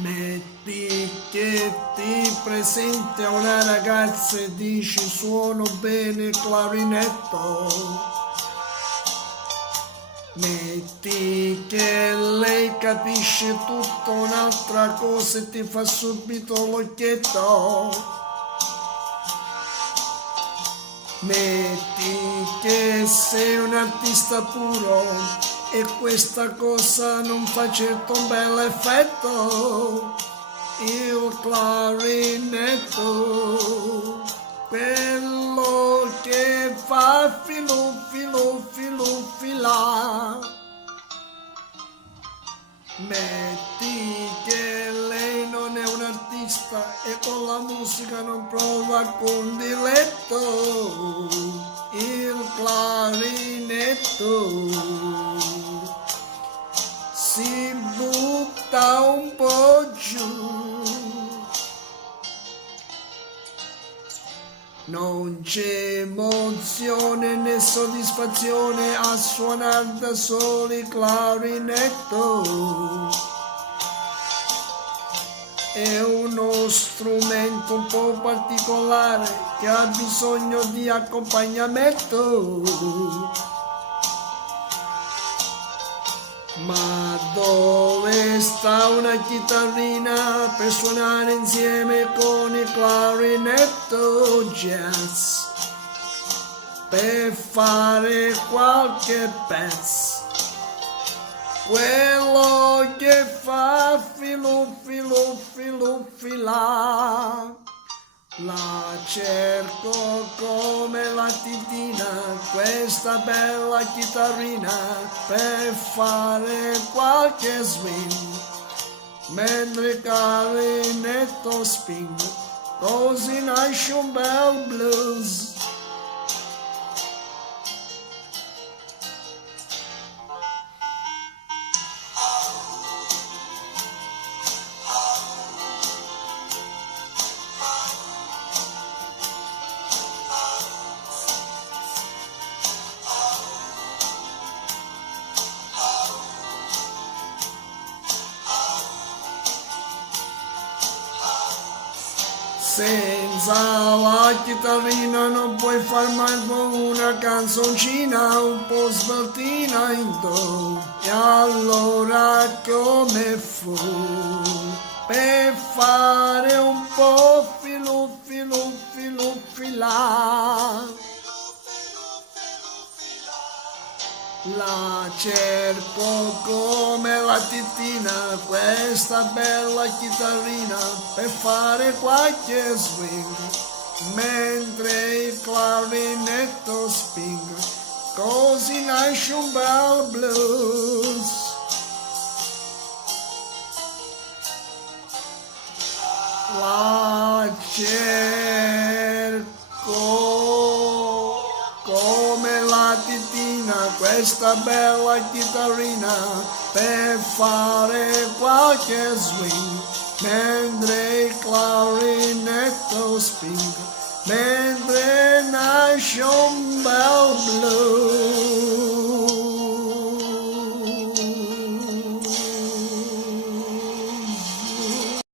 Metti che ti presenti a una ragazza e dici suono bene il clarinetto. Metti che lei capisce tutta un'altra cosa e ti fa subito l'occhietto. Metti che sei un artista puro e questa cosa non fa certo un bel effetto. Il clarinetto, quello che fa filu filu filu fila. Metti che lei non è un artista e con la musica non prova con diletto. Il clarinetto si butta un po' giù. Non c'è emozione né soddisfazione a suonare da solo il clarinetto. È uno strumento un po' particolare che ha bisogno di accompagnamento. Ma dove sta una chitarrina per suonare insieme con il clarinetto jazz? Per fare qualche pezzo. Quello che fa filu filu filu fila. La cerco come la titina, questa bella chitarrina, per fare qualche swing, mentre il clarinetto sping, così nasce un bel blues. Senza la chitarrina non puoi far mai una canzoncina un po' sveltina in do. E allora come fu per fare un po' filu filu filu fila? La cerco come la titina, questa bella chitarrina, per fare qualche swing, mentre il clarinetto spinga, così nasce un bel blues. La cerco come la titina, questa bella chitarrina, per fare qualche swing, mentre il clarinetto spinga, mentre nasce un bel blues.